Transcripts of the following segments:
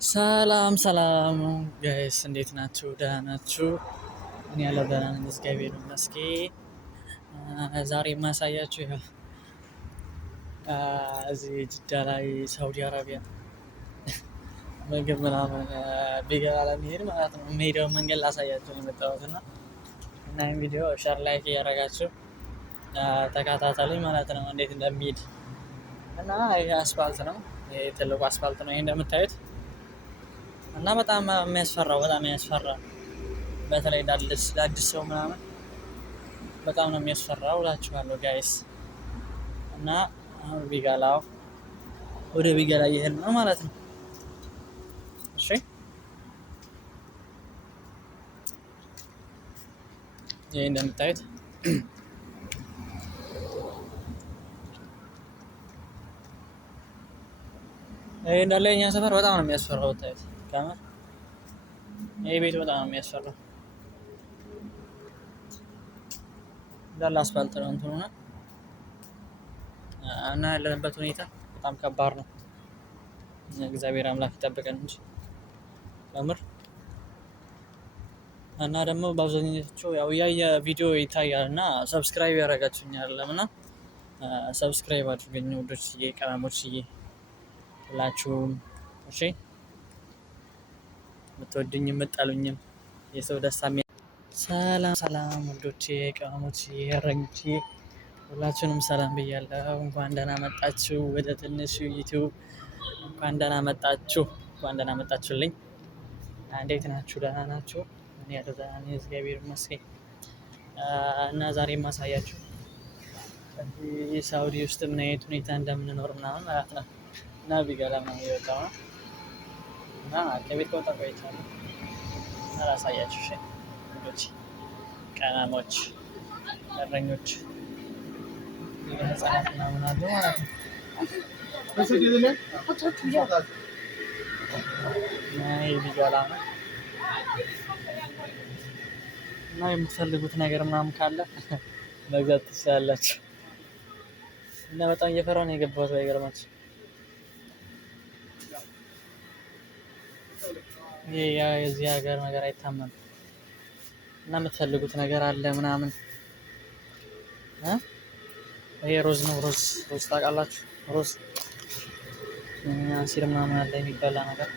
ሰላም ሰላም ጋይስ እንዴት ናችሁ? ደህና ናችሁ? እኔ ያለው ደህና ነኝ፣ እግዚአብሔር ይመስገን። ዛሬ የማሳያችሁ ያው እዚህ ጅዳ ላይ ሳውዲ አረቢያ ምግብ ምናምን ቢገባ ለሚሄድ ማለት ነው የሚሄደው መንገድ ላሳያችሁ ነው የመጣሁት እና ይህን ቪዲዮ ሸር ላይክ እያደረጋችሁ ተከታተሉኝ ማለት ነው እንዴት እንደሚሄድ እና ይሄ አስፋልት ነው። ይሄ ትልቁ አስፋልት ነው ይሄ እንደምታዩት እና በጣም የሚያስፈራ በተለይ ለአዲስ ሰው ምናምን በጣም ነው የሚያስፈራው እላችኋለሁ ጋይስ። እና አሁን ቢጋላው ወደ ቢጋላ እየሄድን ነው ማለት ነው። እሺ ይሄ እንደምታዩት ይሄ እንዳለ የኛ ሰፈር በጣም ነው የሚያስፈራው። ታዩት ካማ ይሄ ቤት በጣም ነው የሚያስፈራው። እንዳለ አስፋልት ነው እንትኑ እና ያለንበት ሁኔታ በጣም ከባድ ነው። እግዚአብሔር አምላክ ይጠብቀን እንጂ ከምር። እና ደግሞ በአብዛኞቹ ያው ያየ ቪዲዮ ይታያል እና ሰብስክራይብ ያደርጋችሁኛል እና ሰብስክራይብ አድርገኝ ውዶችዬ፣ ቀማሞችዬ ሁላችሁም። እሺ የምትወዱኝ የምትጠሉኝም የሰው ደስታ ሰላም ሰላም ውዶቼ፣ ቀማሞችዬ፣ እረኞቼ ሁላችሁንም ሰላም ብያለሁ። እንኳን ደህና መጣችሁ ወደ ትንሹ ዩቲዩብ። እንኳን ደህና መጣችሁ፣ እንኳን ደህና መጣችሁልኝ። እንዴት ናችሁ? ደህና ናችሁ? እኔ ያለው ደህና ነኝ፣ እግዚአብሔር ይመስገን። እና ዛሬ የማሳያችሁ ሳውዲ ውስጥ ምን አይነት ሁኔታ እንደምንኖር ምናምን ማለት ነው። እና ቢገላ ነው የወጣው ነው እና ከቤት ከወጣ ቆይቻለሁ እና ላሳያችሁ። እሺ ውዶች፣ ቀናሞች፣ እረኞች ህጻናት ምናምን አሉ ማለት ነው። ይሄ ቢጋላ ነው እና የምትፈልጉት ነገር ምናምን ካለ መግዛት ትችላላችሁ። እና በጣም እየፈራሁ ነው የገባሁት ባይገርማችሁ። ይሄ የዚህ ሀገር ነገር አይታመንም። እና የምትፈልጉት ነገር አለ ምናምን ይሄ ሮዝ ነው። ሮዝ ታውቃላችሁ? ሮዝ አሲር ምናምን አለ የሚበላ ነገር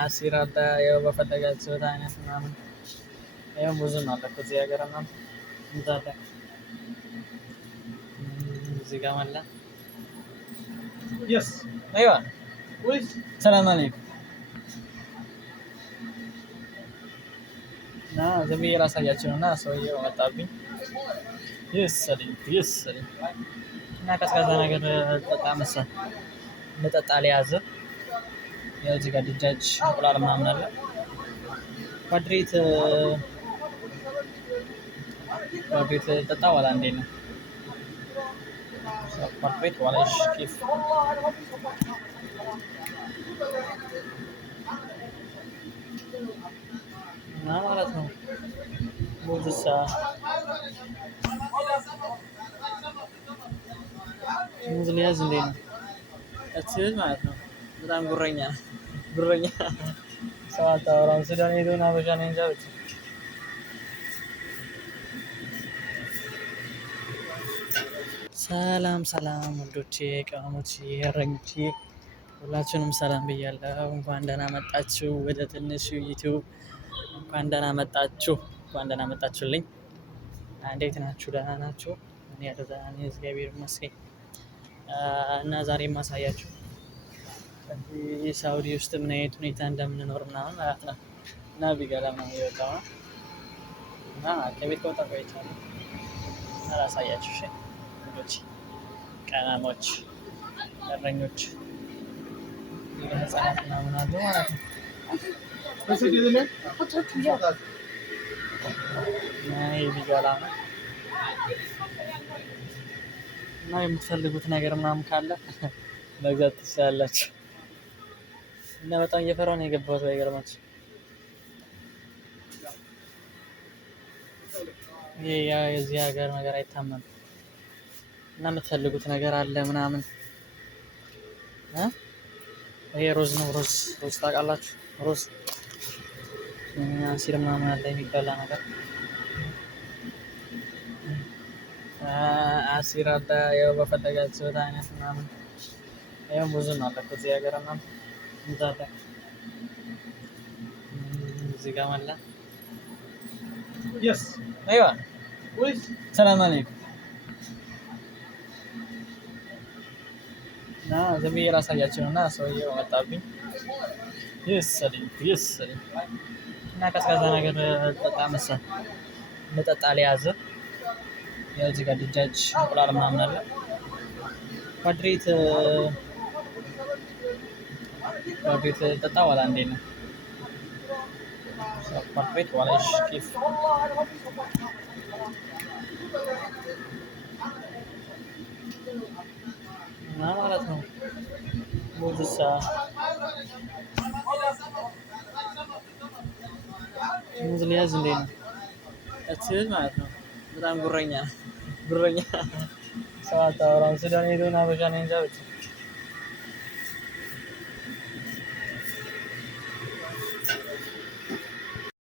አሲር አለ። ያው በፈለጋችሁት አይነት ምናምን ያው ብዙም አለ እኮ እዚህ ሀገር ምናምን እንዳለ እዚህ ጋር አለ። يس ايوه ويش السلام عليكم ና ዝም ብዬ ላሳያቸው እና ሰውዬው መጣብኝ። ይሰልኝ እና ቀዝቃዛ ነገር ጠጣ መሰል ልጠጣ ሊያዝ ያው እዚህ ጋር ድጃጅ እንቁላል ምናምን አለ። ኳድሬት ጠጣ ዋላ እንዴት ነው ኳድሬት ዋላሽ ኪፍ እና ማለት ነው። ሙዝሳ ሙዝ ሊያዝ እንዴት ነው እትል ማለት ነው። በጣም ጉረኛ ሰው አታወራም። ሱዳን ሄዶና አበሻ ነው እንጃ ብቻ። ሰላም ሰላም ውዶቼ፣ ቀማሞቼ፣ እረኞቼ ሁላችሁንም ሰላም ብያለሁ። እንኳን ደህና መጣችሁ ወደ ትንሹ ዩቲዩብ። እንኳን ደህና መጣችሁ፣ እንኳን ደህና መጣችሁልኝ። እንዴት ናችሁ? ደህና ናችሁ? እኔ ያለው ደህና ነኝ፣ እግዚአብሔር ይመስገን። እና ዛሬ የማሳያችሁ ሳውዲ ውስጥ ምን አይነት ሁኔታ እንደምንኖር ምናምን ማለት ነው። እና ቢጋላ ነው የወጣው ነው እና ከቤት ከወጣ ቆይቻለሁ እና ላሳያችሁ። እሺ ውዶች፣ ቀናሞች፣ እረኞች ህጻናት ምናምን አሉ ማለት ነው። ይሄ ቢጋላ ነው እና የምትፈልጉት ነገር ምናምን ካለ መግዛት ትችላላችሁ። እና በጣም እየፈራሁ ነው የገባሁት ባይገርማችሁ። ይሄ የዚህ ሀገር ነገር አይታመንም። እና የምትፈልጉት ነገር አለ ምናምን ይሄ ሩዝ ነው። ሩዝ ታውቃላችሁ? ሩዝ አሲር ምናምን አለ የሚበላ ነገር አሲር አለ። ያው በፈለጋችሁት አይነት ምናምን ያው ብዙ ነው አለ እኮ እዚህ ሀገር ምናምን እንዳለ እዚህ ጋር መላ يس ايوه وش السلام عليكم ዝም ብዬ ላሳያችሁ እና ሰውዬው መጣብኝ። ይሰልኝ እና ቀዝቃዛ ነገር ጠጣ መሰል ልጠጣ ሊያዝ ያው እዚህ ጋር ድጃጅ እንቁላል ምናምን አለ። ኳድሬት ጠጣ ዋላ እንዴት ነው? ኳድሬት ዋላ እሺ ኪፍ እና ማለት ነው። ሙዝሳ ሙዝ ሊያዝ እንዴት ነው? እትል ማለት ነው። በጣም ጉረኛ ሰው አታወራም። ሱዳን ሄዶና አበሻ ነኝ እንጃ ብቻ